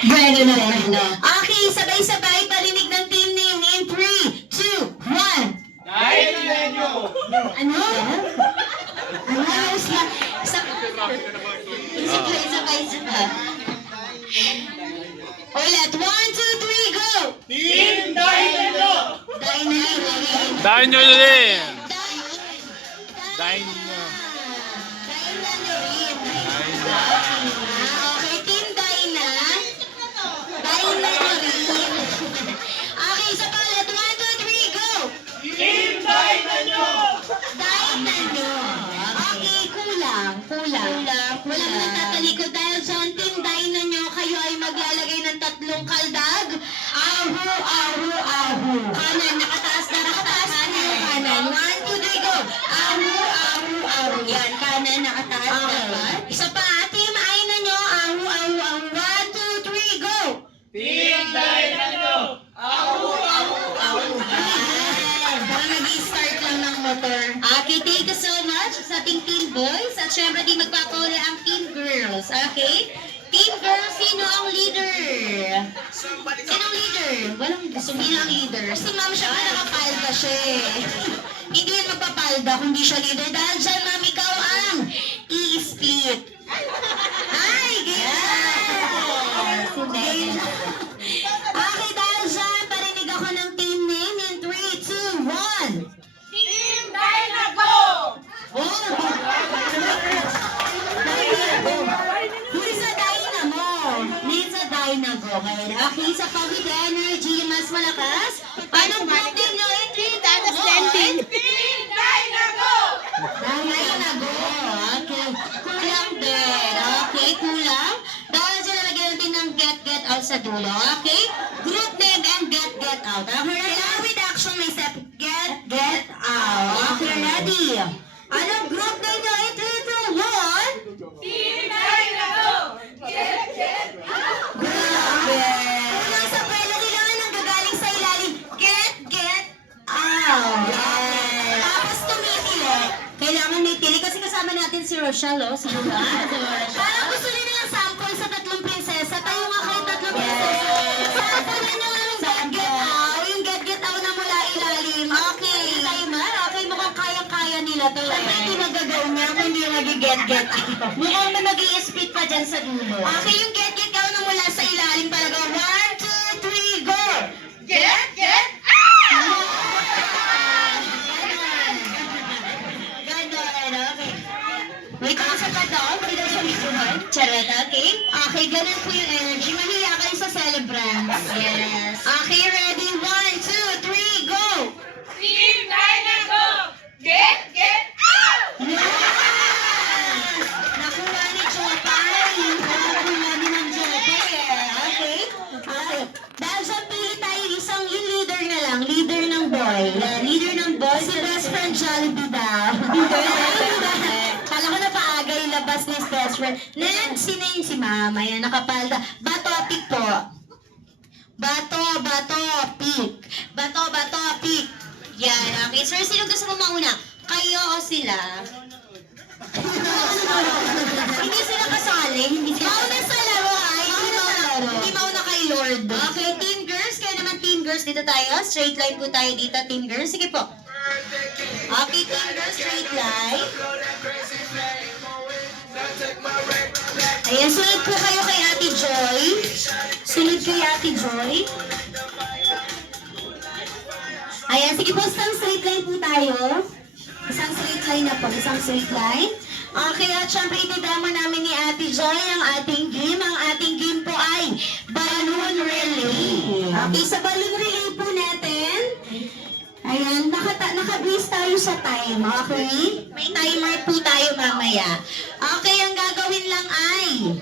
Bueno na, bueno. Okay, sabay-sabay parinig ng team name in 3, 2, 1. Ano? Ano? Sabay-sabay. Ulit, 1, 2, 3, go! Team Dynamo! Dynamo. Dino rin! Dino. Okay, Team Dyna. Dyna rin. Okay, isa pa ulit. 1, 2, 3, go! Team Dynamo! Dynamo. Okay, kulang. Walang natatalikod dahil sa Team Dyna nyo, kayo ay maglalagay ng 3 kaldag. Ahu. Kanan, nakataas na yung kanan. 1, 2, 3, go! Ahu. Yan, kanan, nakataas na. Isa pa, Team Aina nyo, ahu. 1, 2, 3, go! Team Dynamo! Parang nag-i-start lang ng motor. Okay, thank you so much sa ating team boys. At syempre din magpapauli ang team girls. Okay? Team girls, sino ang leader? Sino ang leader? Walang sino ang leader. Si ma'am siya pa nakapalda siya eh. Hindi yan magpapalda kung di siya leader. Dahil dyan, ma'am, ikaw ang i-split. Ay, ganyan! Okay, dahil dyan, parinig ako ng team name in 3, 2, 1. Team Dynamo! Needs a Dynamo. Okay, sa pag energy, mas malakas. Anong group name nyo? Team Dynamo! Dynamo. Okay. Kulang din. Okay, kulang. Dahil sila lagyan natin ng get out sa dulo. Okay? Group name and get out. Okay, now with action, may step. Get out. Okay, ready? Anong group name nyo? In 3, 2, 1. Team Dynamo! Grabe! Kung nasa pwela, kailangan nang gagaling sa ilalim. Get out! Yes! Tapos tumitili. Kailangan may tili kasi kasama natin si Rochelle, oh. Si Rochelle. Parang gusto nyo nilang sample sa 3 prinsesa. Tayo nga kayo 3 prinsesa. Sample nyo yung get out. Yung get out na mula ilalim. Okay. Timer? Okay, mukhang kaya-kaya nila to. Siyempre hindi magagawin niya kung hindi nag-get out. Mukhang may mag-i-split pa dyan sa dulo. Okay, yung get out na mula sa ilalim talaga. 1, 2, 3, go! Get Ganon, okay. Wait, ako sa pataon, pwede daw sa videohan. Charot, okay? Okay, ganun po yung energy. Mahiya kayo sa celebrants. Yes. Okay, ready? 1, 2, 3, go! Team Dynamo! Get out! Yes! Nakuha ni Chopay. Nakuha ni Ma'am Chopay. Okay? Okay. Dahil sa pili tayo isang yung leader na lang. Leader ng boy. Leader ng boy. Si best friend Jollibee daw. Kala ko na paaga yung labas ni his best friend. Next, sino yung si Mama? Yan, nakapalda. Bato-pick po. Bato-pick. Bato-pick. Yan, okay. Sir, sino gusto mo mauna? Kayo o sila? Hindi sila kasali. Mauna sa laro ay. Hindi mauna kay Lord. Okay, team girls. Kaya naman team girls. Dito tayo. Straight line po tayo dito, team girls. Sige po. Okay, team girls. Straight line. Ayan, sunod po kayo kay Ate Joy. Sunod kay Ate Joy. Ayan, sige po, isang straight line po tayo. Isang straight line na po, isang straight line. Okay, at syempre itidama namin ni Ate Joy ang ating game. Ang ating game po ay balloon relay. Okay, sa balloon relay po natin, ayan, naka-base tayo sa time, okay? May timer po tayo mamaya. Okay, ang gagawin lang ay,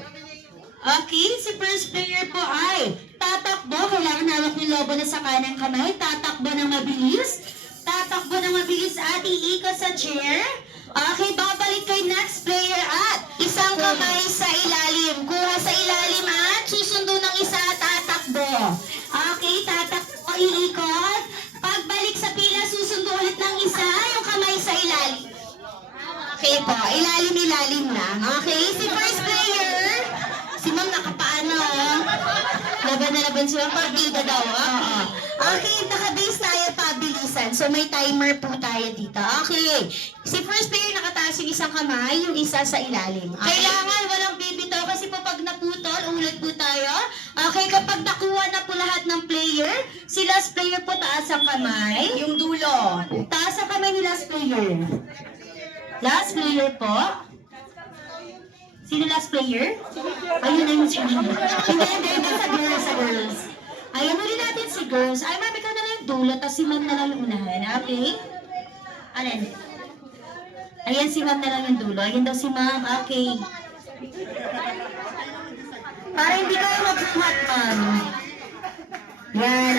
okay, si first player po ay tatakbo. Kailangan hawak yung lobo na sa kanang kamay. Tatakbo ng mabilis. Tatakbo ng mabilis at iikot sa chair. Okay, babalik kay next player at isang kamay sa ilalim. Kuha sa ilalim at susundo ng isa at tatakbo. Okay, tatakbo, iikot. Pagbalik sa pila, susundo ulit ng isa, yung kamay sa ilalim. Okay po, ilalim lang. Okay, si first player, si ma'am nakapaano. lumalaban sila, partida daw. Okay, naka-base tayo pabilisan. So may timer po tayo dito. Okay. Si first player nakataas yung isang kamay, yung isa sa ilalim. Kailangan walang bibitaw kasi po pag naputol, ulit po tayo. Okay, kapag nakuha na po lahat ng player, si last player po taas ang kamay. Yung dulo. Taas ang kamay ni last player. Last player po. Sino last player? Ayun na yung sino. Hindi, sa girls, sa girls. Ayun, huli natin si girls. Ay, ma'am, ikaw na lang yung dulo, tapos si ma'am na lang yung unahan. Okay? Alin? Ayan, si ma'am na lang yung dulo. Ayun daw si ma'am. Okay. Para hindi kayo magbuhat, ma'am. Yan,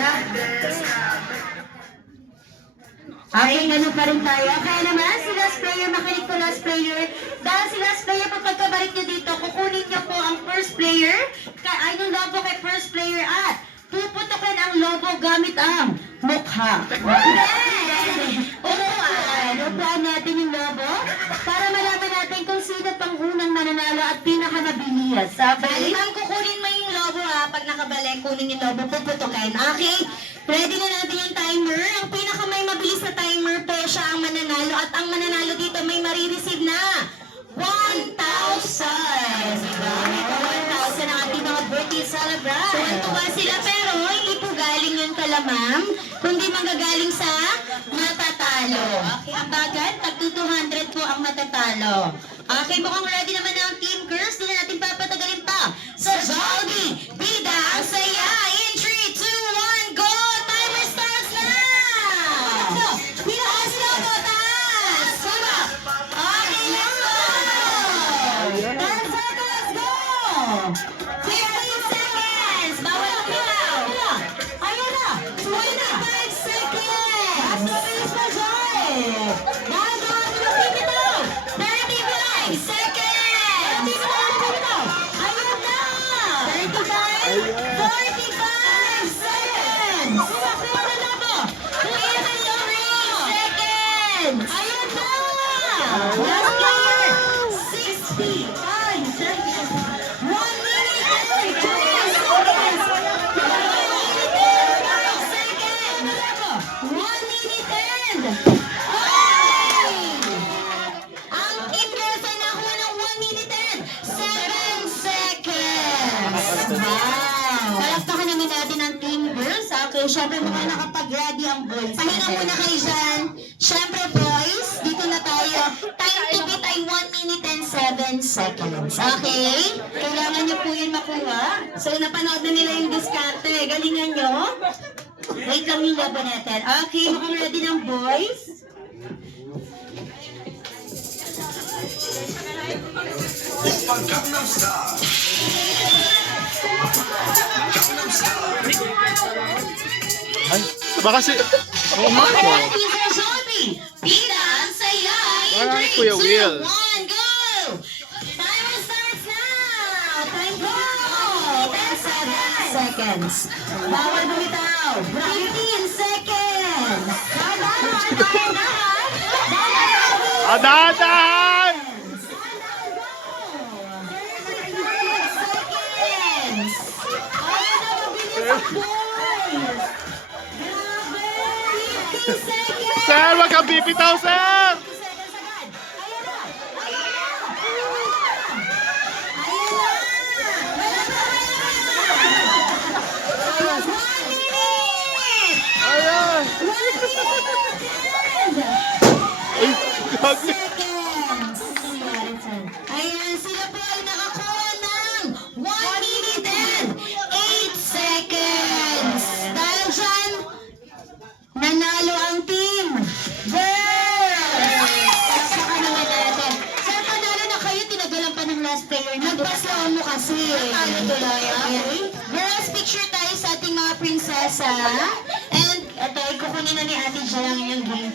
Okay, ganun pa rin tayo. Kaya naman, si last player, makinig po last player. Dahil si last player, pag pagkabalik nyo dito, kukunin nyo po ang first player. Ay, yung lobo kay first player at puputokin ang lobo gamit ang mukha. Upuan natin yung lobo para malaman natin kung sino pang unang mananalo at pinakamabilis. Bali, ma'am, kukunin mo yung lobo ha. Pag nakabalik, kunin yung lobo, puputokin. Okay? Ready na natin yung timer. Ang pinakamay mabilis na timer po siya ang mananalo at ang mananalo dito may marireceive na 1,000. Diba? May 1,000 ang ating mga birthday celebrant. So, tuwa sila pero hindi po galing yun kala ma'am, kundi manggagaling sa matatalo. Okay, ang bagat, tag 200 po ang matatalo. Okay, mukhang ready naman ang team girls. Hindi na natin papatagalin pa. So, Jollibee, bida ang saya. In 3, 2, 1, go! Timer starts now! Pinaas na po, taas! Sama! Okay, let's go! 10 seconds, go! 15 seconds! Bawal ang bitaw! Ayun na! 25 seconds! Mas mabilis pa, Joy! Dahil doon yung bitaw! 35 seconds! Ayun na! 35! 45 seconds! Sakura na po! 23 seconds! Ayun na! Last player! 65 seconds! 1 minute and 2 seconds! 1 minute and 5 seconds! 1 minute and 5! Ang team girls ay nakuha ng 1 minute and 7 seconds! Wow! Palakpakan naman natin ang team girls. Okay, syempre mga nakapag-ready ang boys. Pahinga muna kayo dyan. Syempre boys, dito na tayo. Time to beat ay 1 minute and 7 seconds. Okay? Kailangan nyo po yun makuha. So, napanood na nila yung diskarte. Galingan nyo. Wait lang yung laban natin. Okay, mukhang ready ng boys. Ay, baka si... Oo nga po. Ready for Jollibee. Bida ang saya. In Parang 3, Kuya 2, Will. 1, go! Timer starts now! Time go! 10 seconds. Bawal bumitaw. 15 seconds. Dahan! Sir, wag kang bibitaw, sir! Ayan! Ay, gagi. Ayan, sila po ay nakakuha ng 1 minute and 8 seconds. Dahil dyan, nanalo ang team girls. Saka naman natin. Sir, panalo na kayo, tinagalan pa ng last player. Nagpaslaw mo kasi. Ano tuloy, okay? Girls, picture tayo sa ating mga prinsesa. And ito, kukunin na ni Ate Jia ang inyong game.